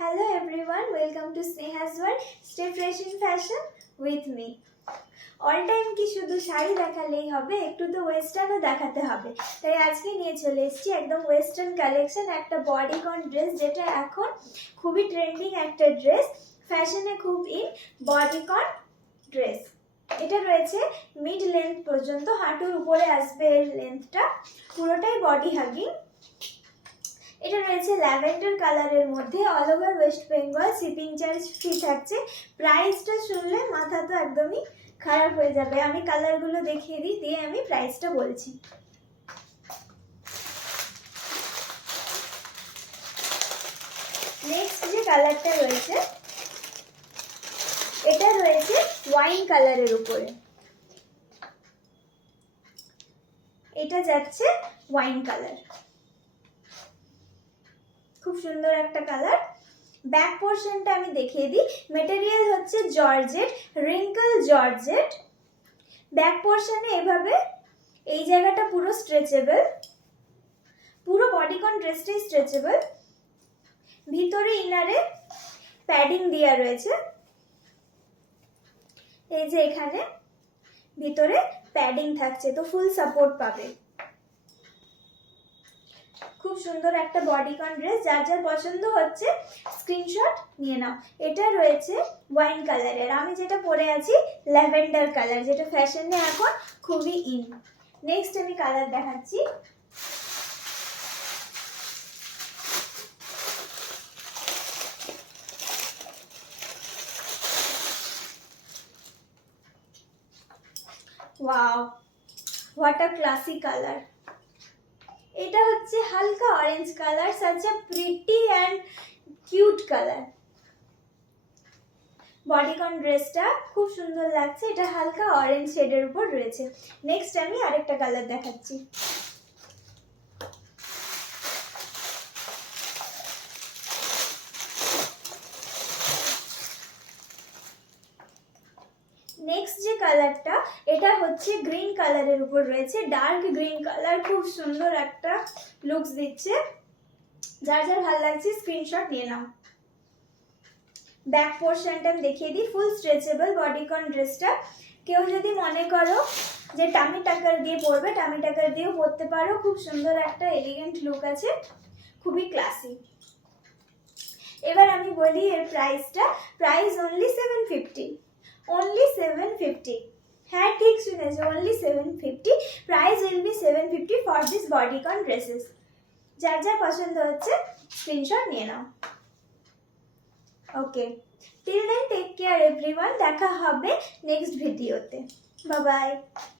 Hello everyone, welcome to Sneha's World. Stay fresh in fashion with me. All time কি শুধু শাড়ি দেখালেই হবে, একটু তো ওয়েস্টার্নও দেখাতে হবে। তাই আজকে নিয়ে চলে এসেছি একদম ওয়েস্টার্ন কালেকশন, একটা বডিকন ড্রেস, যেটা এখন খুবই ট্রেন্ডিং একটা ড্রেস, ফ্যাশনে খুব ইন বডিকন ড্রেস। এটা রয়েছে মিড লেন্থ পর্যন্ত, হাঁটুর উপরে আসবে এর লেন্থটা, পুরোটাই বডি হাগিং। এটা রয়েছে ল্যাভেন্ডার কালারের মধ্যে, all over West Bengal, shipping charge free থাকছে। প্রাইসটা শুনলে মাথা তো একদমই খারাপ হয়ে যাবে। আমি কালারগুলো দেখিয়ে দিই, দিয়ে আমি প্রাইসটা বলছি। নেক্সট যে কালারটা রয়েছে, এটা রয়েছে ওয়াইন কালারের উপরে। এটা যাচ্ছে ওয়াইন কালার, খুব সুন্দর একটা কালার। ব্যাক পোর্শনটা আমি দেখিয়ে দিই। মেটেরিয়াল হচ্ছে জর্জেট, রিঙ্কল জর্জেট। ব্যাক পোর্শনে এভাবে এই জায়গাটা পুরো স্ট্রেচেবল, পুরো বডিকন ড্রেসটাই স্ট্রেচেবল। ভিতরে ইনারে প্যাডিং দেওয়া রয়েছে, এই যে এখানে ভিতরে প্যাডিং থাকছে, তো ফুল সাপোর্ট পাবে। খুব সুন্দর একটা বডিকন ড্রেস, যার যার পছন্দ হচ্ছে স্ক্রিনশট নিয়ে নাও। এটা রয়েছে ওয়াইন কালারের, আমি যেটা পরে আছি ল্যাভেন্ডার কালার, যেটা ফ্যাশনে এখন খুবই ইন। নেক্সট আমি কালার দেখাচ্ছি। Wow, what a classy colour. এটা হচ্ছে হালকা orange colour, such a pretty and cute colour. Bodycon ড্রেসটা খুব সুন্দর লাগছে, এটা হালকা অরেঞ্জ শেডের উপর রয়েছে। নেক্সট আমি আরেকটা কালার দেখাচ্ছি। নেক্সট যে কালারটা, এটা হচ্ছে গ্রিন কালারের উপর রয়েছে, ডার্ক গ্রিন কালার, খুব সুন্দর একটা লুকস দিচ্ছে। যার যার ভালো লাগছে স্ক্রিনশট নিয়ে নাও। ব্যাক পোর্শনটা আমি দেখিয়ে দিই, ফুল স্ট্রেচেবল বডিকন ড্রেসটা। কেউ যদি মনে করো যে টামি টাকার দিয়ে পরবে, টামি টাকার দিয়েও পরতে পারো। খুব সুন্দর একটা এলিগেন্ট লুক আছে, খুবই ক্লাসি। এবার আমি বলি এর প্রাইসটা। Price only 750, only 750। হ্যাঁ, ঠিক শুনেছো, only 750। Price will be 750 for this bodycon dresses. যার যার পছন্দ হচ্ছে স্ক্রিনশট নিয়ে নাও। Okay, till then take care everyone, দেখা হবে নেক্সট ভিডিওতে। Bye by.